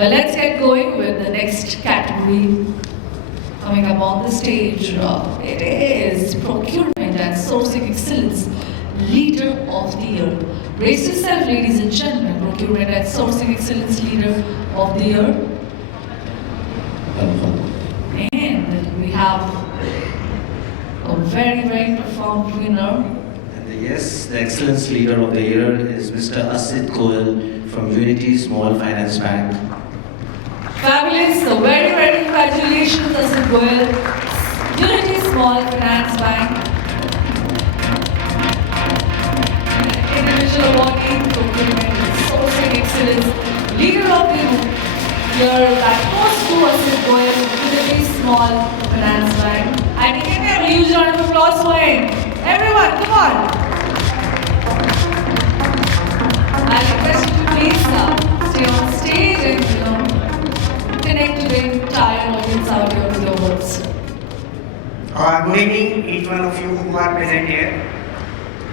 Well, let's get going with the next category. Coming up on the stage, it is Procurement and Sourcing Excellence Leader of the Year. Brace yourself, ladies and gentlemen, Procurement and Sourcing Excellence Leader of the Year. And we have a very, very profound winner. And yes, the Excellence Leader of the Year is Mr. ASIT GOYAL from Unity Small Finance Bank. Fabulous. So very, very congratulations, ASIT GOYAL, Unity Small Finance Bank. Individual awardee, Procurement and Sourcing Excellence Leader of the Year. That goes to ASIT GOYAL, Unity Small Finance Bank. And can we have a huge round of applause for him? Everyone, come on. I request you to please stay on stage and connect to the entire audience out here with your words. Good evening, each one of you who are present here.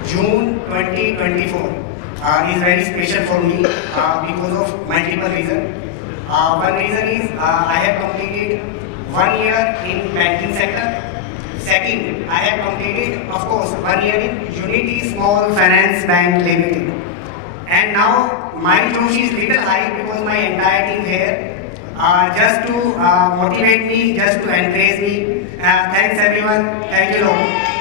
June 2024 is very special for me because of multiple reasons. One reason is I have completed 1 year in banking sector. Second, I have completed, of course, 1 year in Unity Small Finance Bank Limited. And now my josh is little high because my entire team here just to motivate me, just to encourage me. Thanks everyone. Thank you all.